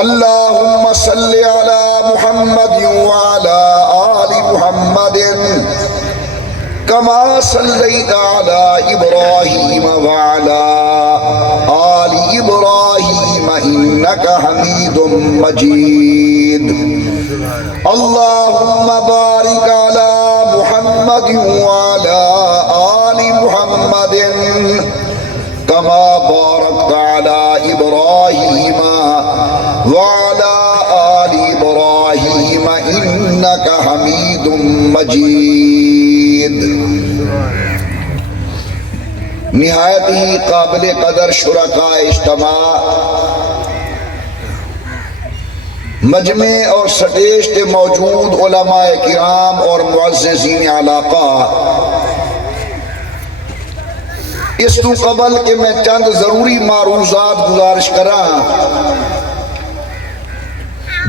اللہم صلی علی محمد وعلی آل محمد کما صلیت علی ابراہیم وعلی آل ابراہیم انکا حمید مجید اللہم بارک علی محمد وعلی آل محمد کما بارکت علی ابراہیم وعلی آل ابراہیم انکا حمید مجید۔ نہایت ہی قابل قدر شرکاء اجتماع، مجمع اور سٹیج پہ موجود علماء کرام اور معززین علاقہ، اس تو قبل کہ میں چند ضروری معروضات گزارش کراں،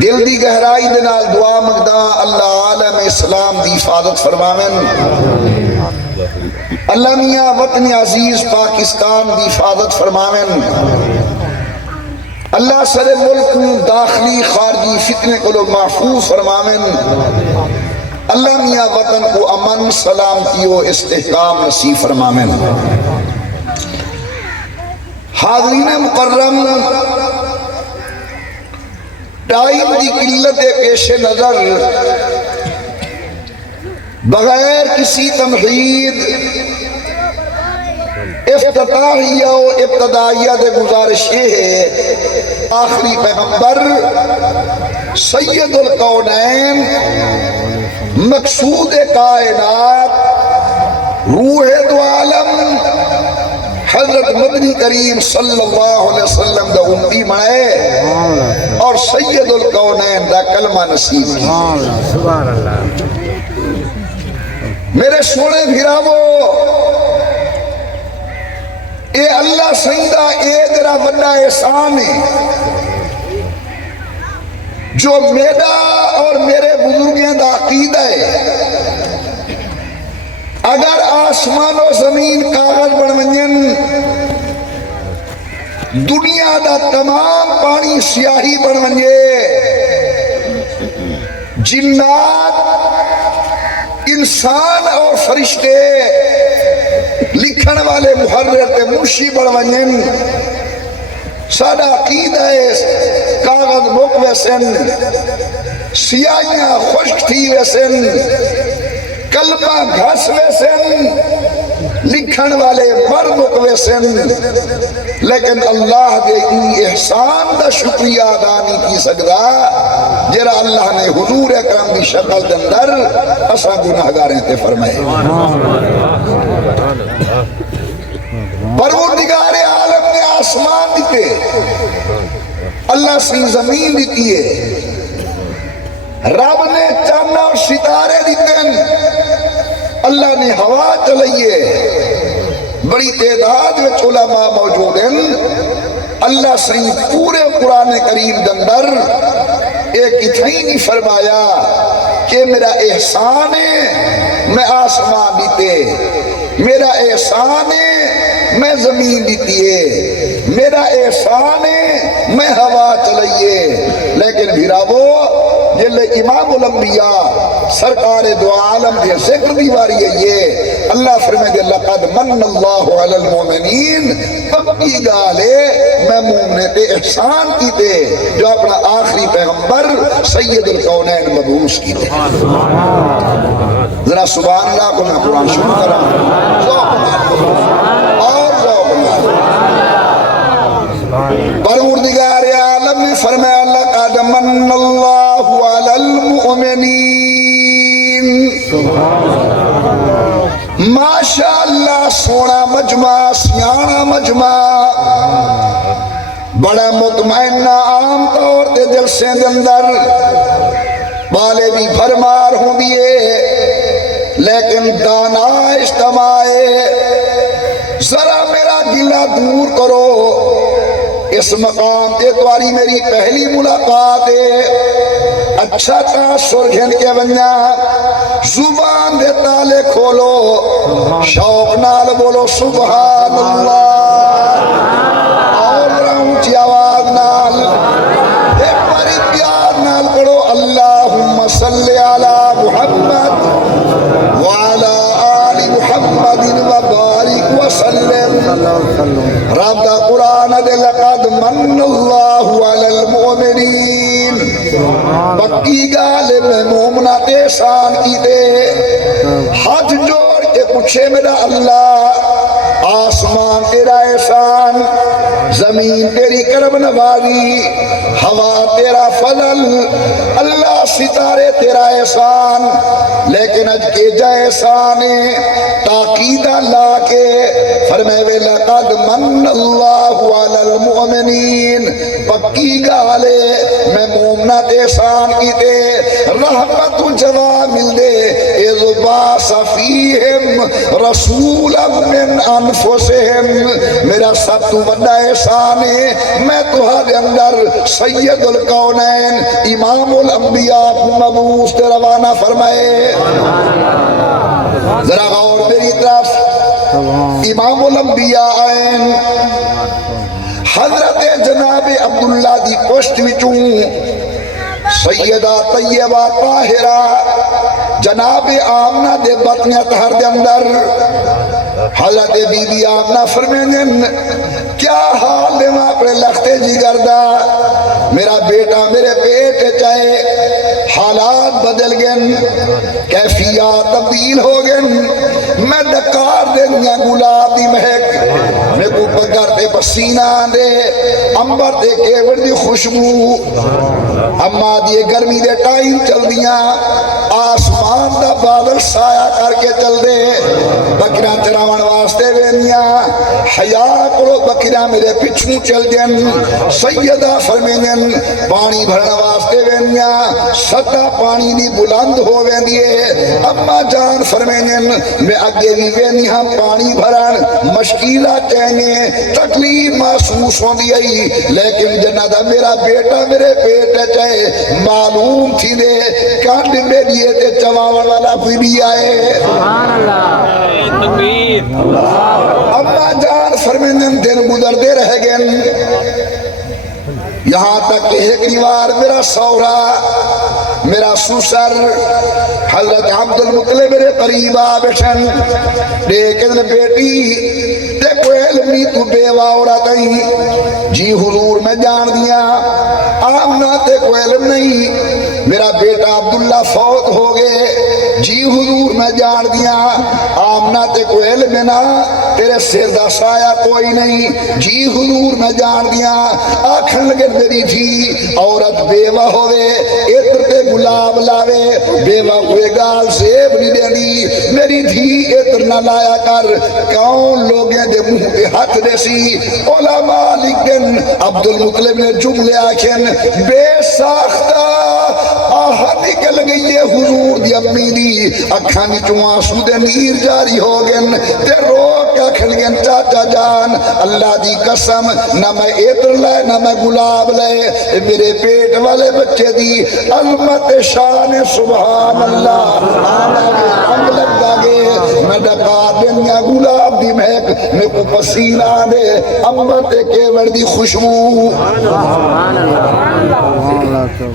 دل دی گہرائی دے نال دعا مگدا اللہ عالم اسلام دی حفاظت فرماون، اللہ میاں وطن عزیز پاکستان دی حفاظت فرماون، اللہ سر ملک داخلی خارجی فتنے کو محفوظ فرماون، اللہ میاں وطن کو امن سلامتی و استحکام نصیب فرماون۔ حاضرین مکرم، ٹائم دی قلت پیش نظر بغیر کسی تمہید افتتاحیہ و ابتدائیہ دے گزارش یہ ہے، آخری پیغمبر سید الکونین مقصود کائنات روح دو عالم حضرت مدنی کریم صلی اللہ علیہ وسلم دا امتی بنائے اور سید الکونین دا کلمہ نصیب کی۔ میرے سونے بھیراوو، اے اللہ سیدہ اے درہ بڑا احسان ہے جو میرا اور میرے بزرگیں دا عقیدہ ہے، اگر آسمان و زمین کاغذ بن منجن، دنیا دا تمام پانی سیاہی بن منجے، جنات انسان اور فرشتے لکھن والے محرر تے منشی بن منجن، سادہ عقیدہ ہے کاغذ مک ویسن، سیاہیاں خشک تھی ویسن، کلمہ گھس ویسن، لکھن والے مر مک ویسن، لیکن اللہ دے احسان دا شکریہ ادا نہیں کی سکتا جرا اللہ نے حضور اکرم دی شکل دے اندر اسا گناہگاریں تے فرمائے۔ پروردگار عالم نے آسمان دیتے، اللہ سی زمین دیتی ہے، رب نے چاند اور ستارے دیتے ہیں، اللہ نے ہوا چلائیے، بڑی تعداد میں علماء موجود ہیں، اللہ صحیح پورے قرآن کریم دندر ایک اتھائی نہیں فرمایا کہ میرا احسان ہے میں آسمان دیتے، میرا احسان ہے میں زمین دیتی ہے، میرا احسان ہے میں ہوا چلائیے، لیکن بھیراوو جلے امام الانبیاء سرکار دو عالم دے ذکر دی باری ہے یہ اللہ فرمائے دے لقد من اللہ علی المومنین، پکی گالے میں مومنے تے احسان کی تے جو اپنا آخری پیغمبر سید الکونین مبعوث کی تے۔ ذرا سبحان اللہ کو میں قرآن شروع کروں اور پروردگار عالم نے فرمایا لقد من اللہ علی المؤمنین، ماشاءاللہ سونا مجمع، سیانا مجمع، بڑا مطمئنہ عام طور تے جلسے دے اندر بالے بھی بھرمار ہوں دیئے، لیکن دانا اجتماع ذرا میرا گلہ دور کرو، اس مقام تے تواری میری پہلی ملاقات ہے، اچھا تاثر گھن کے بنیا، زبان دے تالے کھولو، شوق نال بولو سبحان اللہ، اور اونچی آواز نال پکی گال میں مومنا تے احسان کیتے ہاتھ جوڑ کے پوچھے میرا اللہ آسمان تیرا احسان زمین تیری کرم نوازی ہوا تیرا فضل اللہ ستارے تیرا احسان لیکن اج کے جا احسان تاکید اللہ کے فرمائے وے لقد من اللہ علی المؤمنین پکی گالے میں مومنات احسان کیتے رحمت جوا مل دے اذ باس فیہم رسولا من انفسہم میرا سب تو بڑا احسان ہے میں تمہارے اندر سید الکونین امام الانبیاء مبعوث روانہ فرمائے ذرا غور میری طرف امام الانبیاء آئین حضرت جناب عبداللہ دی پشت وچوں سیدہ طیبہ طاہرہ جناب آمنہ دے بطن اطہر دے اندر حضرت بی بی آمنہ فرمینن کیا حال دے ماں پر لختے جگر دا میرا بیٹا میرے پیٹ چاہے حالات بدل گئن کیفیات تبدیل ہو گئن میں ڈکار دنیا گلاب دی مہک میں کو پگر دے پسینہ دے امبر دے کیوڑ دی خوشبو اما دیے گرمی دے ٹائم چل دیا آسمان دا بادل سایہ کر کے چل دے بکریاں چراون واسطے وینیاں حیا کرو بکریاں میرے پچھوں چل دین سیدہ فرمینن پانی بھرنا واسطے وینیاں سدا پانی دی بلند ہو ویندیے اما جان فرمینن میں اگے بھی وینیاں پانی بھرن مشکلہ کہنے تکلیف محسوس ہو دیئی لیکن جنہ میرا بیٹا میرے پیٹ چاہے معلوم تھی دے کانڈ میں دیئے تے چواون والا کوئی بھی آئے سبحان اللہ تکبیر اما جان فرمینن دن گزر دے رہ گئن یہاں تک کہ ایک نیوار میرا سورا میرا سوسر حضرت عبد المطلب میرے قریب آ بیٹھن لیکن بیٹی دیکھو علمی تو بیوہ عورت آئی جی حضور میں جان دیا آمنہ تے کوئی علم نہیں میرا بیٹا عبداللہ فوت ہو گئے جی حضور میں جان دیا آمنہ تے کوئی علم نہ تیرے سر دا سایہ کوئی نہیں جی حضور میں جان دیا آکھن لگے میری تھی عورت بیوہ ہوئے اتر تے گلاب لاوے بیوہ کوئی گال سیب نہیں دینی میری تھی اتر نہ لایا کر کون لوگیں دے منہ کے ہاتھ دے سی علماء لکھن عبد المطلب نے جملے آکھن بے ساختہ آہا نکل گئی ہے حضور دی امی دی اکھانی چوہاں سودے نیر جاری ہو گئن تے روک اکھن گئن چاچا جان اللہ دی قسم نہ میں اتر لائے نہ میں گلاب لائے میرے پیٹ والے بچے دی علمت شان سبحان اللہ ہم لگ دا گے میں ڈکا دنیا گلاب دی مہک میں کو پسینہ دے امت کے وردی خوشبو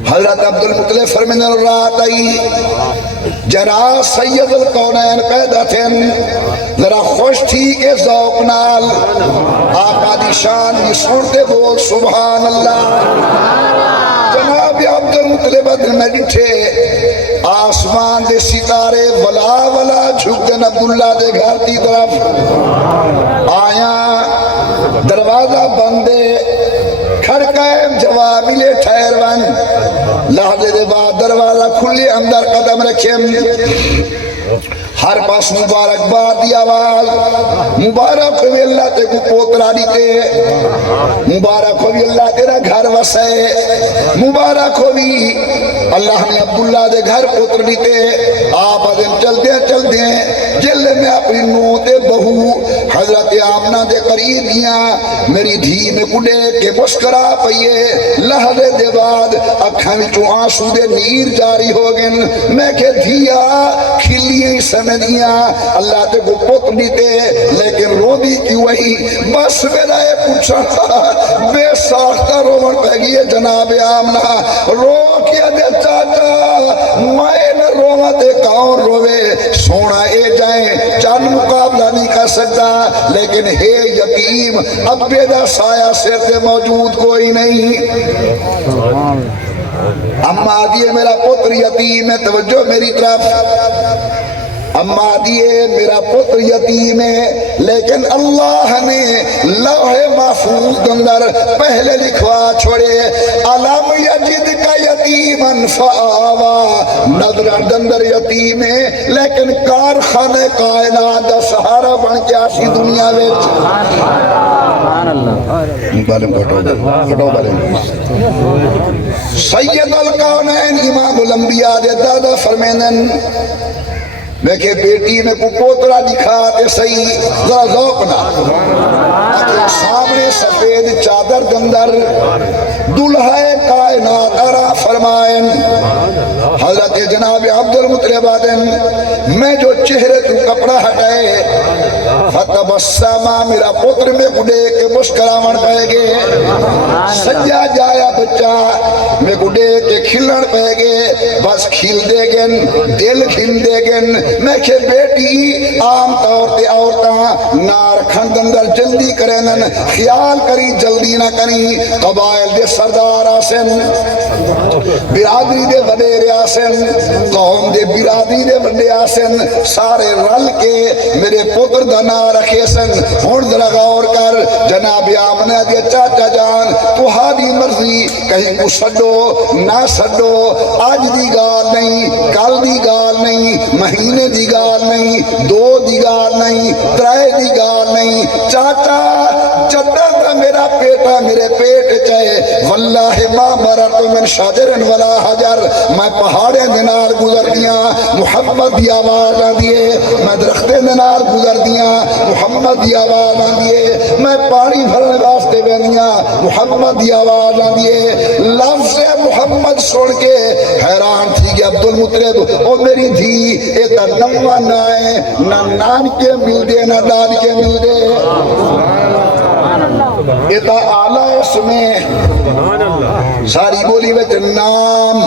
حضرت عبد المطلب فرمین رات آئی جرا سید الکونین پیدا تھن ذرا خوش تھی کہ ذوق نال آقا دی شان دی سنتے بول سبحان اللہ جناب عبد المطلب دل میں ڈٹھے آسمان دے ستارے ولا ولا جھک دن عبداللہ دے گھر دی طرف آیا دروازہ بندے کھڑکائیں جواب ملے ٹھہر ون لحظے دے بعد دروازہ کھلے اندر قدم رکھیں ہر پاس مبارک باد دی آواز مبارک ہوئی اللہ تے کو پوترا دیتے مبارک ہوئی اللہ تیرا گھر وسے مبارک ہوئی اللہ نے عبداللہ دے گھر پوتر دیتے آپ ادھر چل دیں جلے میں اپنی نوتے بہو حضرت آمنہ دے قریب گیا میری دھی میں کڑے کے مسکرا پئیے لحظے دے بعد اکھاں وچوں آنسو دے نیر جاری ہو گئن میں کہ دھیا کھلیے سمجھیاں اللہ تے کو پوت دیتے لیکن رو دی کی وہی بس میرا اے پوچھا بے ساختہ رومن پہ گئی جناب آمنہ رو کیا دے چاچا میں نہ روما تے کون روے سونا اے جائیں چند مقابلہ نہیں کر سکتا لیکن ہے یتیم اب بیدہ سایہ سر تے موجود کوئی نہیں اما دیے میرا پتر یتیم ہے، توجہ میری طرف، اما دیے میرا پتر یتیم ہے، لیکن اللہ نے لوح محفوظ اندر پہلے لکھوا چھوڑے الم یجد کا یتیمن فآوا، نظر اندر یتیم ہے لیکن کارخانے کائنات دا سہارا بن کے آسی دنیا وچ۔ سبحان اللہ، گھٹو بالے سید الکونین امام الانبیاء دے دادا فرمینن میں کہ بیٹی میں کو پوترا دکھا تے صحیح ذرا ذوق نہ کہ سامنے سفید چادر دندر دلہا کائنات ارا فرمائن حضرت جناب عبد المطلب آدن میں جو چہرے تو کپڑا ہٹائے فتبسما میرا پتر میں گڈے کے مسکراون پہ گے، سجا جایا بچہ میں گڈے کے کھلن پہ گے، بس کھل دے گن دل کھل دے گن۔ میں کہ بیٹی عام طور تے عورتاں نار کھند اندر جلدی کرنن، خیال کری جلدی نہ کری، قبائل دے سردار آسن، برادری دے وڈیرے آسن، قوم دے برادری دے وڈے آسن، سارے رل کے میرے پتر دا نام رکھے سن۔ ہن ذرا غور کر جناب آمنہ دے چاچا جان تہاڈی مرضی، کہیں کو سڈو نہ سڈو، آج دی گال نہیں، کل دی گال نہیں، مہینے دی گال نہیں، دو دی گال نہیں، ترائے دی گال نہیں، چاچا چٹا تھا میرا پیٹا میرے پیٹ چاہے واللہ ما مررت من شجر ولا حجر، میں پہاڑیں دنار گزر دیاں محمد دی آواز آ دیے، میں درختیں دنار گزر دیاں محمد دی آواز آ دیے، میں پانی بھرنے واسطے بینیاں محمد دی آواز آ دیے۔ لفظ محمد سن کے حیران تھی کہ عبد المطلب او میری دھی اے تا نمہ نہ آئے، نہ نان کے مل دے نہ دان کے مل دے، اے تا آلہ اس میں ساری بولی وچ نام،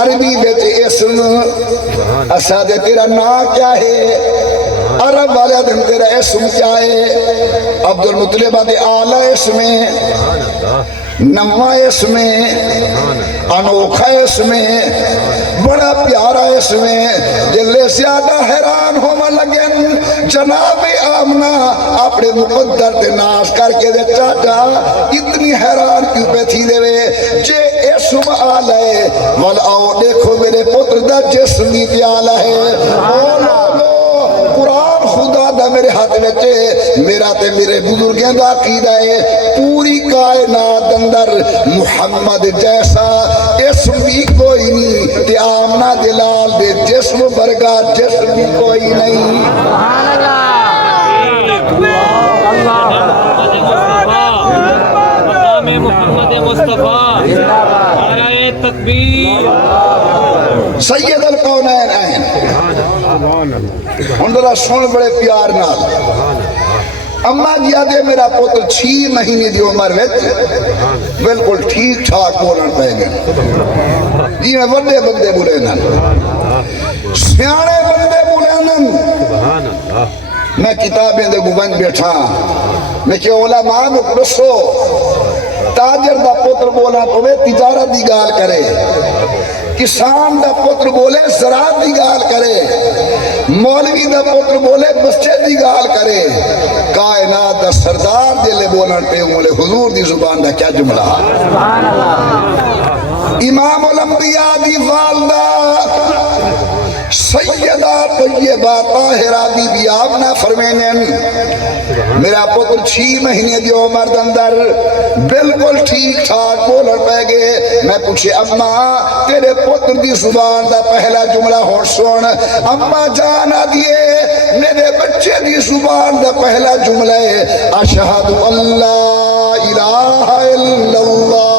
عربی وچ اسم، اسا دے تیرا نام کیا ہے، عرب والے دن تیرا اسم کیا ہے، عبد المطلب دے آلہ اس میں، نمہ اس میں، انوکھا اس میں، بڑا پیارا اس میں، جلے زیادہ حیران ہوما لگن جناب آمنہ اپنے مقدر تے ناز کر کے دے چاچا اتنی حیران کیوں پہ تھی دے وے جے اسم آلے والآؤ دیکھو میرے پتر دا جسمی تے آلہ ہے، قرآن خدا دا میرے ہاتھ وچے میرا تے میرے بزرگیں دا عقیدہ ہے پوری کائنات اندر محمد جیسا اسم بھی کوئی نہیں، تے آمنہ دلال دے جسم برگا جسم بھی کوئی نہیں۔ محمد مصطفیٰ نعرہ تکبیر، سید الکونین آئین اندرہ سن بڑے پیار نال اما جیا دے میرا پوتر 6 مہینے دی عمر وچ بالکل ٹھیک ٹھاک بولن پہ گئے، جی میں بڑے بندے بولے نن، سیانے بندے بولے نن، میں کتابیں دے گوبند بیٹھا میں کہ علماء میں پرسو تاجر دا پتر بولا تو وہ تجارت دی گال کرے، کسان دا پتر بولے زراعت دی گال کرے، مولوی دا پتر بولے مسجد دی گال کرے، کائنات دا سردار دے لے بولن پہ بولے حضور دی زبان دا کیا جملہ، امام الانبیاء دی والدہ سیدہ طیبہ طاہرہ بی بی آمنہ فرمینن میرا پتر 6 مہینے دی عمر اندر بالکل ٹھیک ٹھاک بولن پہ گئے، میں پوچھے اماں تیرے پتر دی زبان دا پہلا جملہ ہون سن، اماں جانا دیے میرے بچے دی زبان دا پہلا جملہ ہے اشہد اللہ الہ الا اللہ،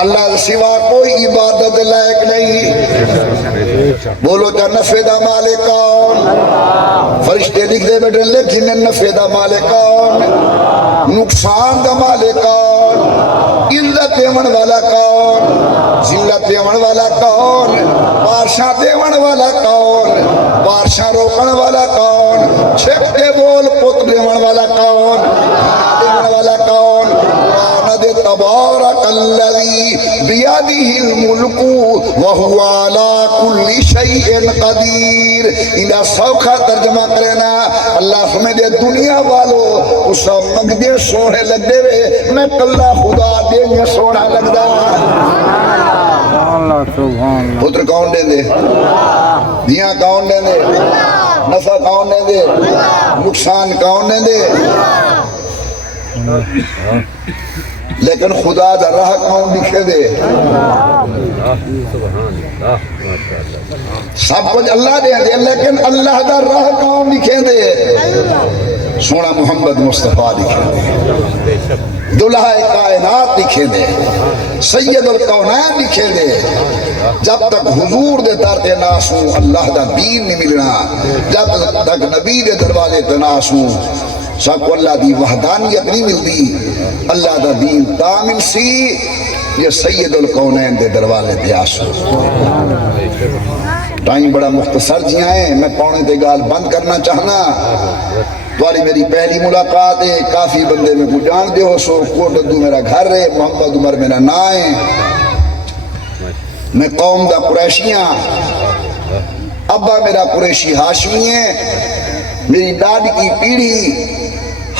اللہ سوا کوئی عبادت لائق نہیں، بولو جا نفع دا مالک کون، فرشتے لکھ دے بیٹھے لیکن نفع دا مالک کون، نقصان دا مالک کون، عزت دیون والا کون، ذلت دیون والا کون، بارشاں دیون والا کون، بارشاں روکن والا کون، چھکتے بول پت دیون والا کون، الذی بیدہ الملک وہو علی کل شیء قدیر. انہا سوکھا ترجمہ کرنا اللہ سمجھے دنیا والو اسا مگدے سونے لگ دے وے میں کلا خدا دے یہ سونا لگ دا. پتر کون دے دے دیاں کون دے دے نفع کون دے دے نقصان کون دے دے لیکن خدا دا راہ کون دکھے دے. سب کچھ اللہ دے دے لیکن اللہ دا راہ کون دکھے دے. سونا محمد مصطفیٰ دکھے دے دلہا کائنات دکھے دے سید القونین دکھے دے. جب تک حضور دے در تے ناسوں اللہ دا دین نہیں ملنا جب تک نبی دے دروازے تے ناسوں سب کو اللہ دی وحدانیت نہیں ملتی. اللہ دا دین تامل سی یہ سید القونین دے دروازے تے آسو. ٹائم بڑا مختصر جی آئے میں پونے تے گال بند کرنا چاہنا. توالی میری پہلی ملاقات ہے کافی بندے میں کو جان دے ہو سو کوٹدو میرا گھر ہے محمد عمر میرا نا ہے. میں قوم دا قریشیاں ابا میرا قریشی ہاشمی ہے. میری ڈاڈی کی پیڑھی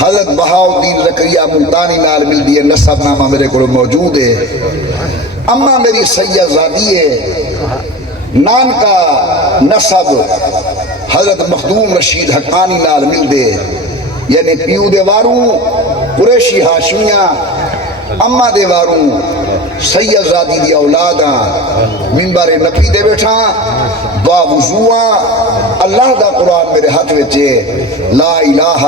حضرت بہاؤدین زکریا ملتانی نال مل دیئے نسب نامہ میرے کو موجود ہے. اماں میری سید زادی ہے. نان کا نسب حضرت مخدوم رشید حقانی نال مل دے یعنی پیو دے واروں قریشی ہاشمیاں اماں دے واروں سید زادی دی اولاداں منبر نبی دے بیٹھا با وضوعاں اللہ دا قرآن میرے ہاتھ وچے لا الہ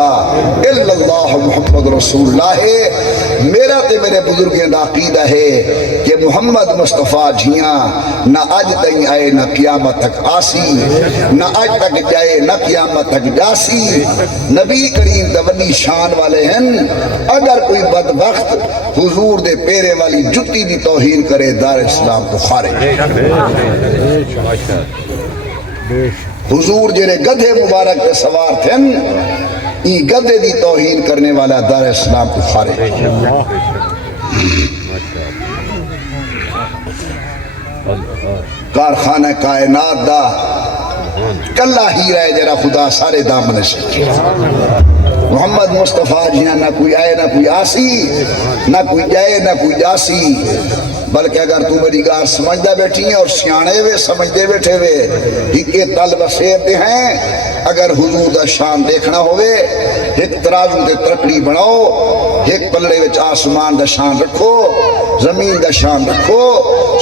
الا اللہ محمد رسول اللہ ہے. میرا تے میرے بزرگیں دا عقیدہ ہے کہ محمد مصطفیٰ جھیاں نہ آج تک آئے نہ قیامت تک آسی نہ آج تک جائے نہ قیامت تک جاسی. نبی کریم دولی شان والے ہیں. اگر کوئی بدبخت حضور دے پیرے والی جتی دی توہین کرے دار اسلام کو خارج. حضور جنہیں گدھے مبارک کے سوار تھے یہ گدھے دی توہین کرنے والا دار اسلام کو خارج. کارخانہ کائنات دا کلہ ہی رہے جرا خدا سارے دامن سے. محمد مصطفیٰ جیاں نہ کوئی آئے نہ کوئی آسی نہ کوئی جائے نہ کوئی جاسی. بلکہ اگر تو میری گار سمجھدہ بیٹھی ہیں اور سیانے وے سمجھدے بیٹھے وے ہکے طلب سیب دے ہیں. اگر حضور دا شان دیکھنا ہوئے ایک ترازو دے ترکڑی بناؤ ایک پلڑے وچ آسمان دا شان رکھو زمین دا شان رکھو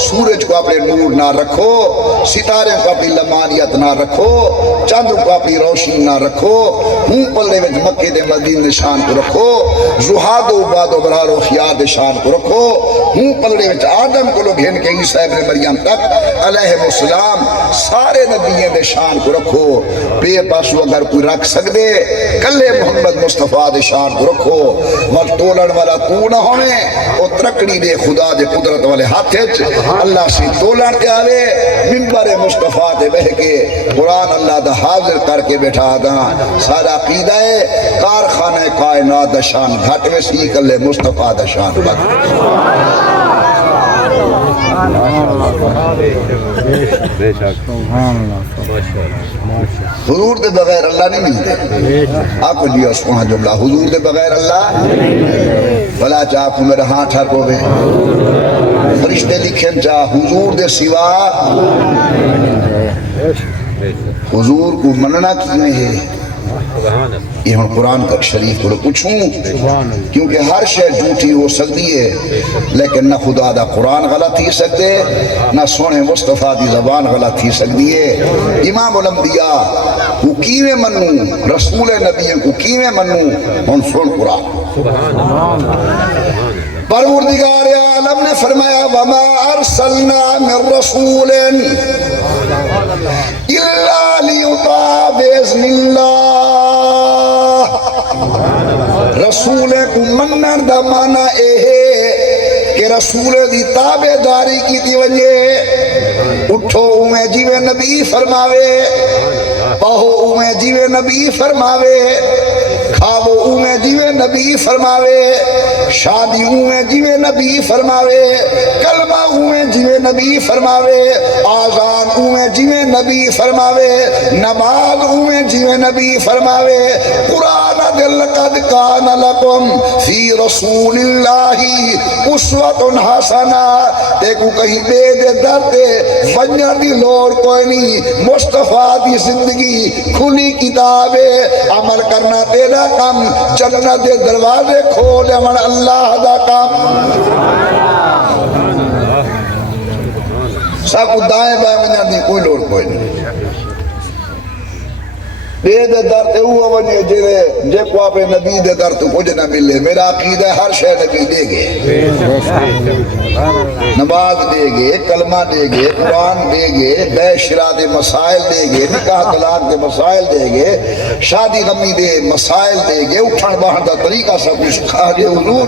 سورج کو اپنے نور نہ رکھو ستارے کو اپنی لمانیت نہ رکھو چاندر کو اپنی روشنی نہ رکھو ہوں پلڑے وچ مکے دے مدین دے شان کو رکھو زہاد و عباد و برار و خیار دے شان کو رکھو ہوں پلڑے وچ آدم کو لوگ ہن کے عیسیٰ ابن مریم تک علیہ السلام سارے نبیوں دے شان کو رکھو. بے پاسو اگر کوئی رکھ سکدے کلے محمد مصطفیٰ دے شان کو رکھو. مل تولن والا تو نہ ہوئے او ترکڑی دے خدا دے قدرت والے ہاتھے اللہ سے تولن کے آوے منبر مصطفیٰ دے بہ کے قرآن اللہ دا حاضر کر کے بیٹھا دا. سارا عقیدہ ہے کارخانہ کائنات دا شان گھٹ میں سی کلے مصطفیٰ دا شان بد. حضور دے بغیر اللہ نہیں ملتے. آپ کو جیو سوہاں جملہ حضور دے بغیر اللہ بلا چاہ کو میرے ہاں ٹھرکو بے فرشتے لکھیں چاہ حضور دے سوا حضور کو مننا کیوں ہے. یہ ہم قرآن کا شریف کو پوچھوں کیونکہ ہر شے جھوٹی ہو سکتی ہے لیکن نہ خدا دا قرآن غلط ہی سکتے نہ سونے مصطفیٰ دی زبان غلط ہی سکتی ہے. امام الانبیاء کو کیویں منوں رسول نبی کو کیویں منوں ہم سن قرآن. پروردگار عالم نے فرمایا وما ارسلنا من رسول الا لیطاع باذن اللہ. رسول کو منن دا معنی اے ہے کہ رسول دی تابع داری کی دی وجہ اٹھو اویں جیویں نبی فرماوے پاہو اویں جیویں نبی فرماوے کھاو اویں جیویں نبی فرماوے، شادی اویں جیویں نبی فرماوے، کلمہ اویں جیویں نبی فرماوے، آذان اویں جیویں نبی فرماوے، نماز اویں جیویں نبی فرماوے، قرآن دے لقد کان لکم فی رسول اللہ اسوۃ حسنہ، دیکھو کہیں بے دے در تے ونجن دی لوڑ کوئی نہیں، مصطفیٰ دی زندگی کھلی کتاب ہے، عمل کرنا تیرا کم، جنت دے دروازے کھولے من اللہ دا کام۔ سب کو دائیں بائیں ونجن دی کوئی لوڑ کوئی نہیں، بے دے در تے ہوا ونجے جے کو آپ نبی دے در تو کچھ نہ ملے، میرا عقیدہ ہر شے نبی دے گے، نماز دے گے، کلمہ دے گے، قرآن دے گے، بے شرع دے مسائل دے گے، نکاح طلاق دے مسائل دے گے، شادی غمی دے مسائل دے گے، اٹھن باہن دا طریقہ سب کچھ کھا دے حضور۔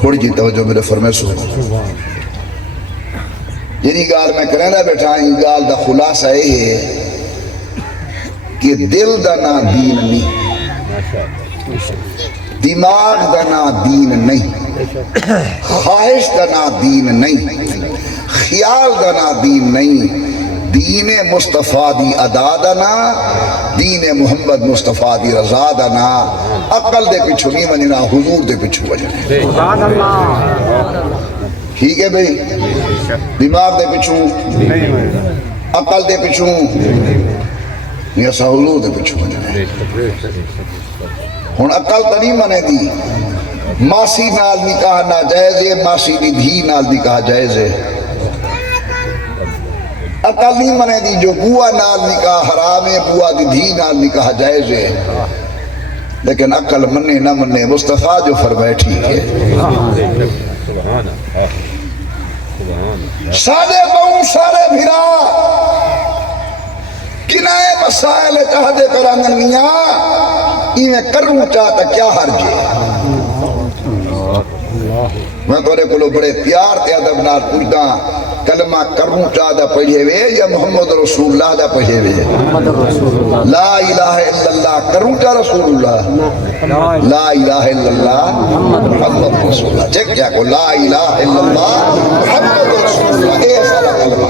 تھوڑی جی توجہ میرے فرمائے سنو، جنہی گال میں کرنا بیٹھا ہی گال دا خلاصہ یہ ہے کہ دل دا نا دین نہیں، دماغ دا نا دین نہیں، خواہش دا نا دین نہیں، خیال دا نا دین نہیں، دین مصطفیٰ دی ادا دا نا، دین محمد مصطفیٰ دی رضا دا نا، عقل دے پچھو نہیں مننا، حضور دے پچھو وجہ ٹھیک ہے بھئی، دماغ دے پچھوں، عقل دے پچھوں، یہ ایسا حضور دے پچھوں بجنے۔ ہون عقل تا نہیں منے دی، ماسی نال نکاح ناجائز ہے، ماسی دی دھی نال نکاح جائز ہے۔ عقل نہیں منے دی جو بوا نال نکاح حرام ہے، بوا دی دھی نال نکاح جائز ہے، لیکن عقل منے نہ منے مصطفیٰ جو فرمائے ٹھیک ہے۔ سارے بہوں سارے بھیرا کنائے مسائل چاہدے کرانگن میاں انہیں کروں چاہتا کیا حرجے، میں تورے کو لو بڑے پیار تے ادب نال پوچھتا کلمہ کروں چاہتا پڑھے ہوئے یا محمد رسول اللہ دا پڑھے ہوئے؟ لا الہ الا اللہ کروں چاہ رسول اللہ، لا الہ الا اللہ محمد رسول اللہ، چیک کیا کو لا الہ الا اللہ محمد رسول اللہ، اے سارا کلمہ۔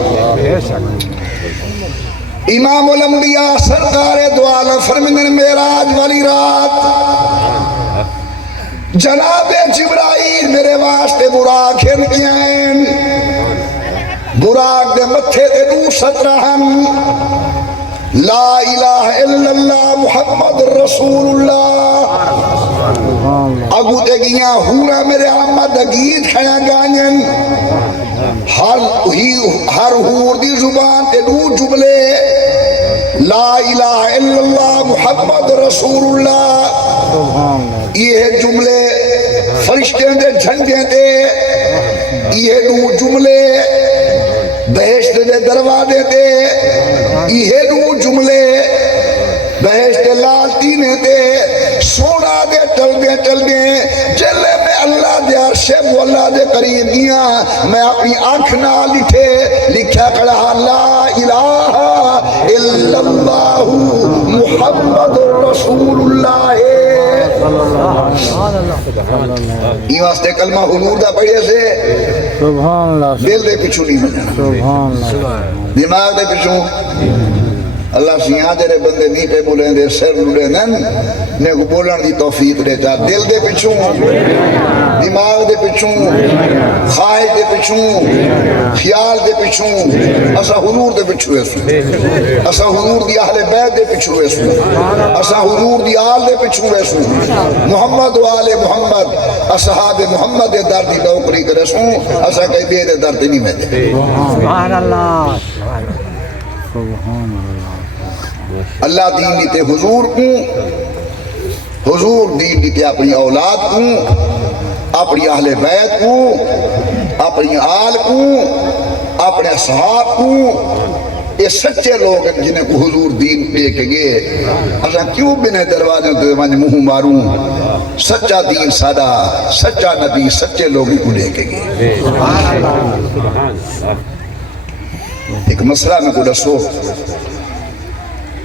امام الانبیاء سرکار دو عالم فرمندن معراج والی رات جناب جبرائیل میرے واسطے براق کھین گئیں، براق دے متھے دے دو سترہن لا الہ الا اللہ محمد رسول اللہ، اگو تے گیاں ہورا میرے آمد گیت کھایا گائیں، ہر ہور دی زبان تے دو جملے لا الہ الا اللہ محمد رسول اللہ، یہ جملے فرشتے دے جھنڈے دے، یہ دو جملے بہشت دے دروازے دے، یہ دو جملے بہشت لالٹینے دے، سونا دے چل دے جلے میں اللہ دے عرش مولا دے قریب گیا، میں اپنی آنکھ نہ لکھے لکھا کڑا لا الہ الا اللہ محمد رسول اللہ۔ یہ واسطے کلمہ حضور دا پڑھے سے دل دے پچھو نہیں بننا، دماغ دے پچھو اللہ سیاں تیرے بندے نہیں پہ بولیں دے سر لڑے نن نے کو بولن دی توفیق دے چاہ، دل دے پچھوں، دماغ دے پچھوں، خواہش دے پچھوں، خیال دے پچھوں، اسا حضور دے پچھوں ایسو، اسا حضور دی اہل بیت دے پچھوں ایسو، اسا حضور دی آل دے پچھوں ایسو، محمد و آل محمد اصحاب محمد دے در دی نوکری کرے سوں، اسا کئی بے دے در دی نہیں میں دے۔ سبحان اللہ، اللہ دین دیتے حضور کو، حضور دین دیتے اپنی اولاد کو، اپنی اہل بیت کو، اپنی آل کو، اپنے اصحاب کو، یہ سچے لوگ ہیں جنہیں کو حضور دین دے کے گئے، اچھا کیوں بنے دروازے تو میں منہ ماروں، سچا دین سادہ، سچا نبی سچے لوگوں کو لے کے گئے۔ ایک مسئلہ میں کو دسو،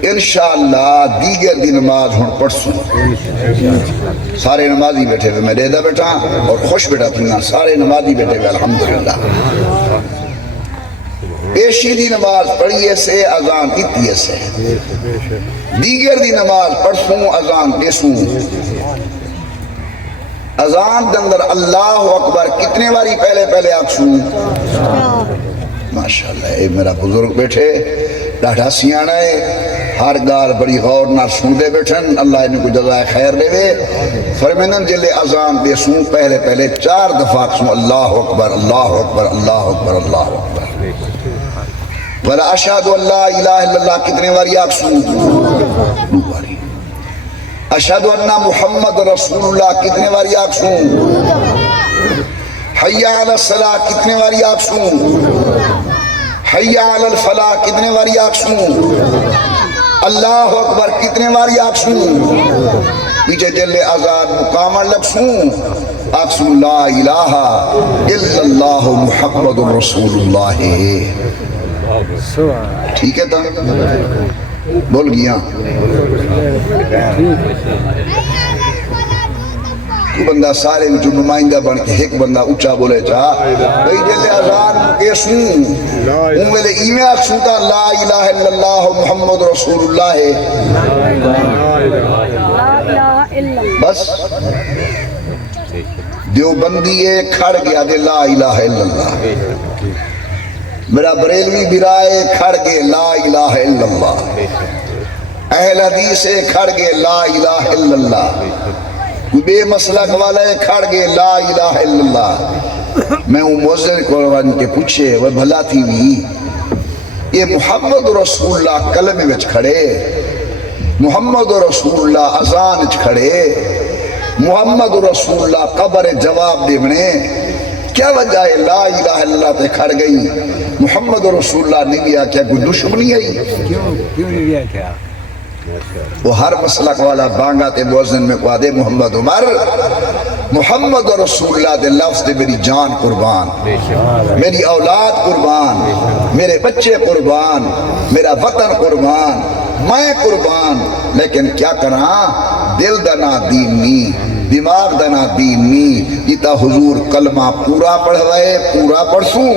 انشاءاللہ دیگر دی نماز ہون پڑھسوں سارے نمازی بیٹھے ہوئے میں ریدہ بیٹھا اور خوش بیٹھا تھی سارے نمازی بیٹھے ہوئے الحمدللہ پیشی دی نماز پڑھیے سے اذان کیتیے سے دیگر دی نماز پڑھسوں اذان دیسوں اذان دندر اللہ اکبر کتنے باری پہلے آکسوں ماشاءاللہ اے میرا بزرگ بیٹھے ڈاڑھا سیانا ہے ہر گار بڑی غور نہ سن دے بیٹھن اللہ انہیں کو جزائے خیر دے وے فرمینن جلے اذان دے سوں پہلے 4 دفعہ سوں اللہ اکبر اللہ اکبر اللہ اکبر اللہ اکبر وَلَا أَشْهَدُ أَن لَا إِلَهَ إِلَّا اللَّهِ کتنے باری آکسوں 2 باری أَشْهَدُ أَنَّ محمد رسول اللہ کتنے باری آکسوں حَيَّ عَلَى الصَّلَاةِ کتنے باری آکسوں حَيَّ عَلَى الْفَلَاحِ کتنے باری آکسوں اللہ اکبر کتنے باری آکسوں پیچھے جلے آزاد مقامر لگسوں آکسوں لا الہ الا اللہ محمد رسول اللہ ٹھیک ہے تا بول گیا کو بندہ سارے جو نمائندہ بن کے ایک بندہ اچھا بولے چاہ بھئی جلے آزان کیسوں ان میں لے ایمیں آکسوں تا لا الہ الا اللہ محمد رسول اللہ بس دیوبندی کھڑ گیا دے لا الہ الا اللہ میرا بریلوی برائے کھڑ گئے لا الہ الا اللہ اہل حدیث کھڑ گئے لا الہ الا اللہ بے مسلک والے کھڑ گئے لا الہ الا اللہ میں وہ موزن کو کے پوچھے وہ بھلا تھی بھی یہ محمد رسول اللہ کلمے وچ کھڑے محمد رسول اللہ اذان وچ کھڑے محمد رسول اللہ قبر جواب دے بنے کیا وجہ ہے لا الہ الا اللہ تے کھڑ گئی محمد رسول اللہ نے بھی کیا کوئی دشمنی ہے کیوں نہیں دیا کیا وہ ہر مسلک والا بانگا تے موزن میں کو دے محمد عمر محمد رسول اللہ دے لفظ دے میری جان قربان میری اولاد قربان میرے بچے قربان میرا وطن قربان میں قربان لیکن کیا کرنا دل دنا دین نہیں دماغ دنا دین نہیں جیتا حضور کلمہ پورا پڑھوائے پورا پڑھسوں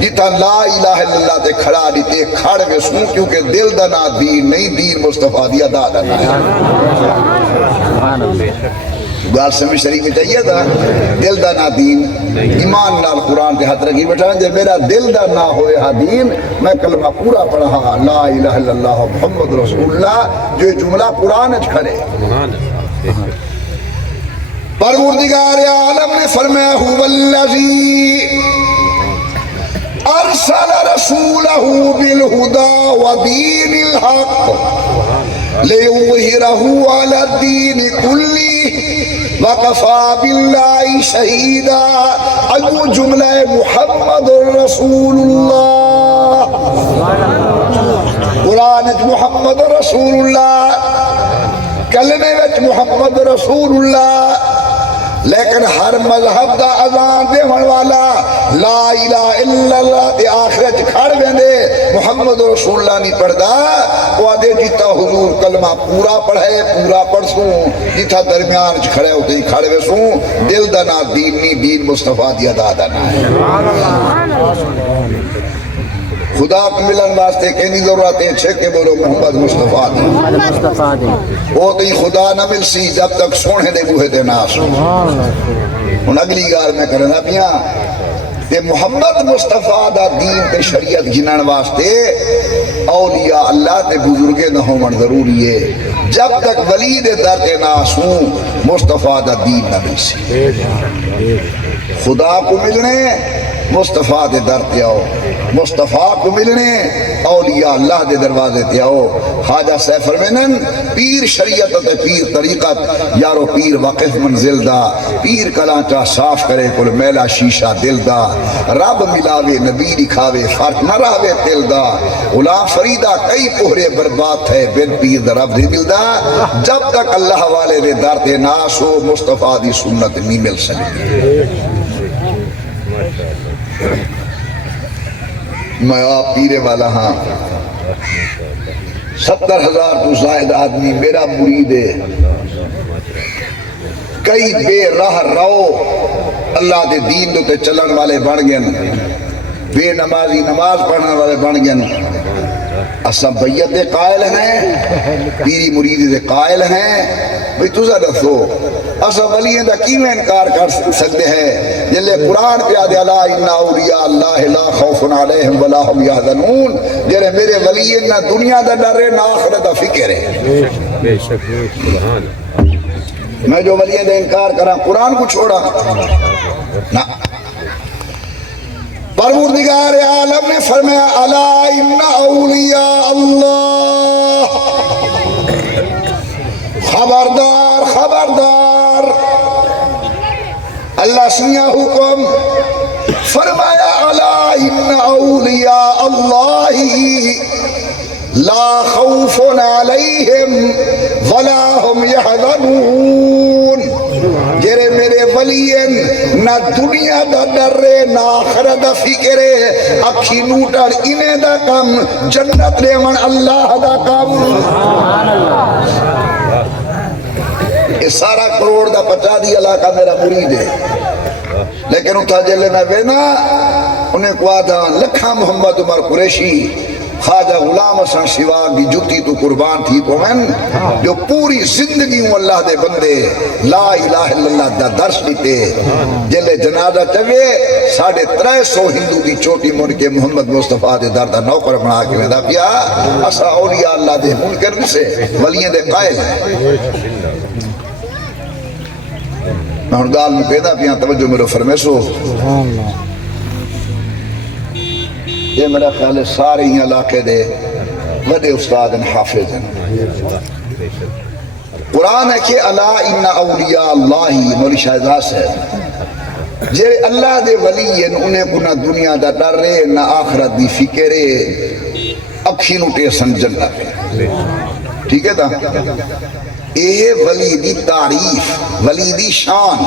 جیتا لا الہ الا اللہ تے کھڑا دیتے کھڑ گے سوں کیونکہ دل دنا دین نہیں دین مصطفیٰ دیا دا دنا گال سمجھ شریف میں چاہیے تھا دل دا نا دین ایمان نال قرآن کے ہاتھ رکھی بیٹھا جب میرا دل دا نہ ہوئے ہا دین میں کلمہ پورا پڑھا لا الہ الا اللہ محمد رسول اللہ جو جملہ قرآن اچھ کھڑے پروردگار عالم نے فرمایا هو الذی ارسل رسولہ بالہدى ودین الحق لیظہرہ علی الدین کلی وقفا باللہ شہیدہ ایو جملہ محمد رسول اللہ قرآن محمد رسول اللہ کلمے وچ محمد رسول اللہ لیکن ہر مذہب دا اذان دے والا لا الہ الا اللہ دے آخرت کھڑ ویندے محمد رسول اللہ نہیں پڑھدا وہ دے جیتا حضور کلمہ پورا پڑھے پورا پڑھسوں جیتا درمیان کھڑے ہوتے ہی کھڑے ویسوں دل دا نا دین نہیں دین مصطفیٰ دیا دادا نا ہے خدا کو ملن واسطے کہنی ضرورت ہے چھے کہ بولو محمد مصطفیٰ دی وہ تی خدا نہ مل سی جب تک سونے دے بوہے دے ناس ان اگلی گار میں کرنا پیا کہ محمد مصطفیٰ دا دین تے شریعت گنن واسطے اولیاء اللہ تے بزرگے نہ ہومن ضروری ہے جب تک ولی دے در تے ناسوں مصطفیٰ دا دین نہ مل سی خدا کو ملنے مصطفیٰ دے در تے آؤ مصطفیٰ کو ملنے اولیاء اللہ دے دروازے تے آؤ خواجہ سیف فرمینن پیر شریعت تے پیر طریقت یارو پیر وقف منزل دا پیر کلانچہ صاف کرے کل میلا شیشہ دل دا رب ملاوے نبی دکھاوے فرق نہ رہوے دل دا غلام فریدہ کئی پہرے برباد ہے بن پیر دا رب دے مل دا جب تک اللہ والے دے در تے ناس ہو مصطفیٰ دی سنت نہیں مل سکتی میں آپ پیرے والا ہاں 70,000 تو زائد آدمی میرا مرید ہے. کئی بے راہ رو اللہ دے دین دے تے چلن والے بن گئے، بے نمازی نماز پڑھنے والے بن گئے. اساں بیعت دے قائل ہیں، پیری مرید دے قائل ہیں. بھئی تُسا دسو اساں ولیاں دا کیویں انکار کر سکتے ہیں جلے قرآن پہ آدھے الا ان اولیاء اللہ لا خوف علیہم ولا هم یحزنون. جڑے میرے ولی نہ دنیا دا ڈر ہے نہ آخرت دا فکر ہے. بے شک سبحان. میں جو ولیاں دا انکار کراں قرآن کو چھوڑا نہ. پروردگار عالم نے فرمایا الا ان اولیاء اللہ، خبردار خبردار. اللہ سنیا حکم فرمایا الا ان اولیاء اللہ لا خوف علیہم ولا هم یحزنون. جرے میرے ولین نہ دنیا دا ڈر رے نہ آخرت دا فکر ہے. اکھی نوٹر انہیں دا کم جنت ریون اللہ دا کم. یہ سارا کروڑ دا 50 علاقہ میرا مرید ہے، لیکن اتھا جلے میں بینا انہیں کو آدھا لکھا محمد عمر قریشی خواجہ غلام حسن شیواگ کی جتی تو قربان تھی کو من جو پوری زندگی ہوں اللہ دے بندے لا الہ الا اللہ دا درس دیتے. جلے جنازہ چوے 350 ہندو دی چوٹی من کے محمد مصطفیٰ دے دردہ نوکر بنا کے ویدہ پیا. اسا اولیاء اللہ دے منکر بھی سے ولیاں دے قائل ہیں. میں ہن گال میں پیدا پیا توجہ میرے فرمیسو. یہ میرا خیال ہے سارے ہی علاقے دے وڈے استاد حافظ ہیں. قرآن ہے کہ الا ان اولیاء اللہ مولی شاہدہ سے جے اللہ دے ولی ہیں انہیں کو نہ دنیا دا ڈر رہے نہ آخرت دی فکر ہے. اکھی نوٹے سنجن لگے. ٹھیک ہے تا یہ ولی دی تعریف ولی دی شان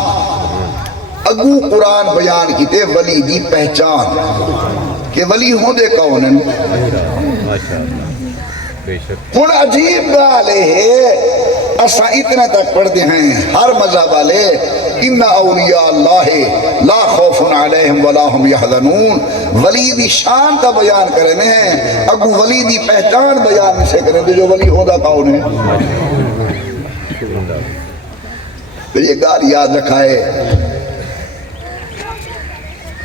اگو قرآن بیان کیتے ولی دی پہچان کہ ولی ہوں دے کون ہیں. ہن عجیب گالے ہے اسا اتنا تک پڑھتے ہیں ہر مذہب والے ان اولیاء اللہ لا خوف علیہم ولا هم یحزنون. ولی دی شان کا بیان کرنے ہیں اگو ولی دی پہچان بیان سے کرنے جو ولی ہوں دا کون ہے. تو یہ گال یاد رکھا ہے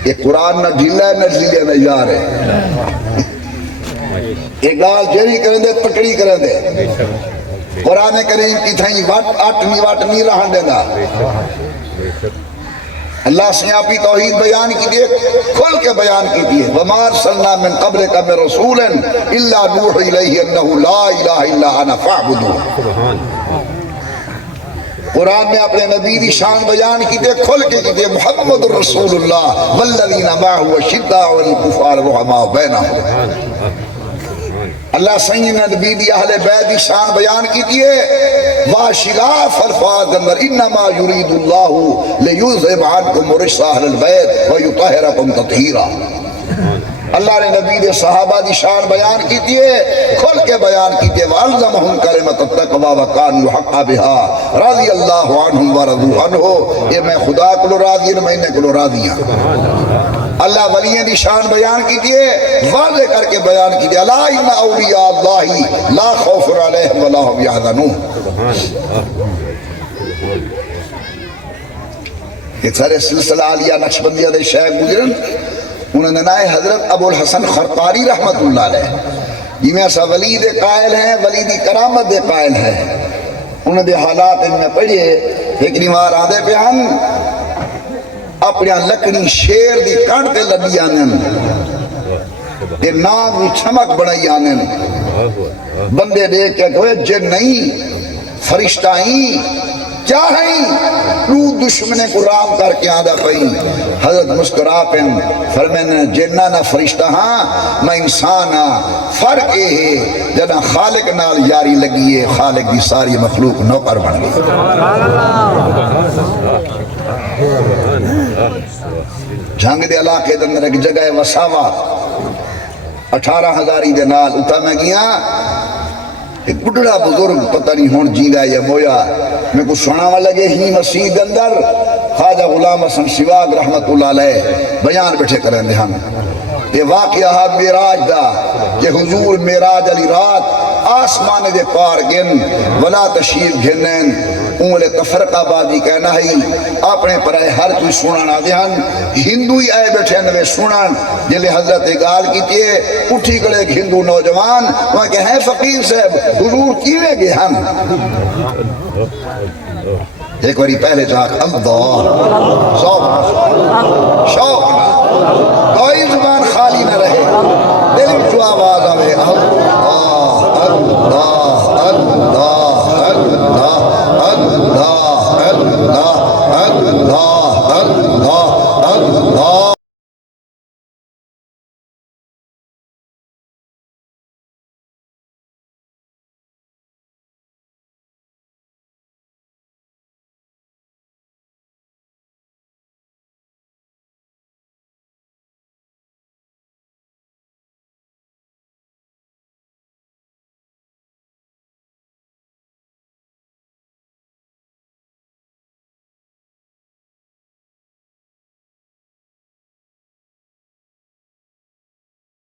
یہ قرآن نہ ڈھیلا ہے نہ ڈھیلے میں یار ہے. یہ گال جیری کریں دے تکڑی کریں دے. قرآن کریم کی تھائیں واٹ نہیں رہن دینا. اللہ سے اپنی توحید بیان کی دیئے کھل کے بیان کی دیئے وَمَا أَرْسَلْنَا مِن قَبْلِكَ مِن رَسُولٍ إِلَّا نُوحِي إِلَيْهِ أَنَّهُ لَا إِلَهَ إِلَّا أَنَا فَاعْبُدُونِ. قرآن میں اپنے نبی دی شان بیان کی دے کھل کے کی دے محمد رسول اللہ والذین معه أشداء علی الکفار رحماء بینہم. اللہ سید نبی دی اہل بیت دی شان بیان کی دیے واشغاف الفاظ اندر انما یرید اللہ لیذهب عنکم الرجس اہل البیت ویطہرکم تطہیرا. اللہ نے نبی دے صحابہ دی شان بیان کی دیے کھل کے بیان کی دیے وَأَلْزَمَهُمْ كَلِمَةَ التَّقْوَىٰ وَكَانُوا حَقًّا بِهَا رَضِيَ اللَّهُ عَنْهُمْ وَرَضُوا عَنْهُ. یہ میں خدا کو راضی ہوں میں انہیں کو راضی ہوں. اللہ ولیوں دی شان بیان کی دیے واضح کر کے بیان کی دیے الا ان اولیاء اللہ لا خوف علیہم ولا هم یحزنون. ایک سارے سلسلہ عالیہ نقشبندیہ دے شیخ گزرن انہوں نے نائے حضرت ابو الحسن خرقاری رحمت اللہ علیہ یہ میں ایسا ولی دے قائل ہیں ولی دی کرامت دے قائل ہیں. انہوں نے حالات ان میں پڑھئے ایک نیوار آدھے پہ ہم اپنی لکڑی شیر دی کانٹ تے لڑی آنن یہ نام بھی چھمک بڑھائی آنن. بندے دیکھ کے کہوئے جے نہیں فرشتہ ہی کیا ہیں تو دشمنے کو رام کر کے آدھا پئی. حضرت مسکرا پن فرمین جنہ نہ فرشتہ ہاں میں انسان ہاں. فرق یہ ہے جنہ خالق نال یاری لگی ہے خالق دی ساری مخلوق نوکر بن گئی. جھنگ دے علاقے دے اندر ایک جگہ وساوا 18,000 دے نال اتھا میں گیا ایک بڑھڑا بزرگ پتہ نہیں ہون جیندہ یا مویا میں کو سناوا لگے ہی مسجد اندر خواجہ غلام حسن سواگ رحمت اللہ علیہ بیان بیٹھے کریں دے ہم یہ واقعہ ہے میراج دا کہ حضور میراج علی رات آسمان دے پار گن ولا تشریف گھنن انگلے تفرقہ بازی کہنا ہی اپنے پرائے ہر کوئی سنانا دھیان ہندوی آئے بیٹھے انوے سنان جلے حضرت گال کی تیے اٹھی کڑے ایک ہندو نوجوان وہاں کہ ہیں فقیر صاحب حضور کیویں گے ہم ایک باری پہلے جاک اللہ شوق نہ کوئی زبان خالی نہ رہے دل میں جو آواز آوے اللہ اللہ